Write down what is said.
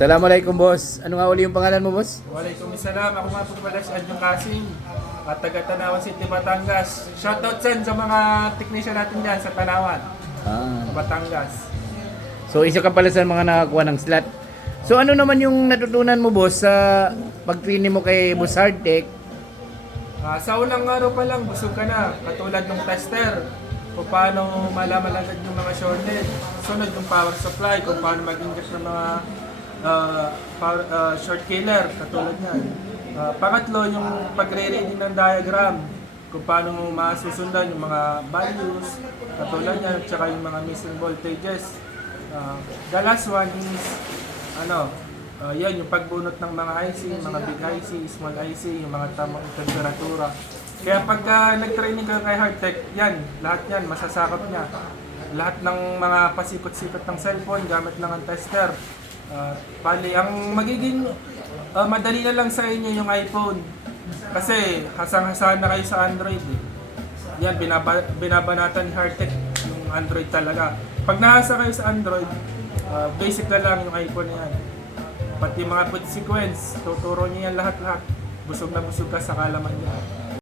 Assalamualaikum boss. Ano nga uli yung pangalan mo boss? Waalaikumsalam. Ako nga po pala si Adjong Kasing at taga Tanawan City, Batangas. Shoutout sa mga technician natin dyan sa Tanawan, Batangas. So isa ka pala sa mga nakakuha ng slot. So ano naman yung natutunan mo boss sa pag-training mo kay Boss Hardtech? Sa unang araw pa lang, busog ka na. Katulad ng tester, kung paano malaman agad yung mga shorted. Sunod yung power supply, kung paano mag-inject ng mga short killer, katulad yan. Pangatlo, yung pagre-reading ng diagram, kung paano mo masusundan yung mga values, katulad yan, at saka yung mga missing voltages. The last one is, yan, yung pagbunot ng mga IC, mga big IC, small IC, yung mga tamang temperatura. Kaya pagka nag-training ka kay Hardtech, yan, lahat yan, masasakop niya. Lahat ng mga pasikot-sikot ng cellphone, gamit lang ang tester. Bali, ang magiging madali na lang sa inyo yung iPhone. Kasi hasang-hasahan na kayo sa Android. Yan, binabanatan ni Hardtech yung Android talaga. Pag nahasa kayo sa Android, basic na lang yung iPhone na yan. Pati mga boot sequence, tuturo niya yan lahat-lahat. Busog na busog ka sa kalaman niya.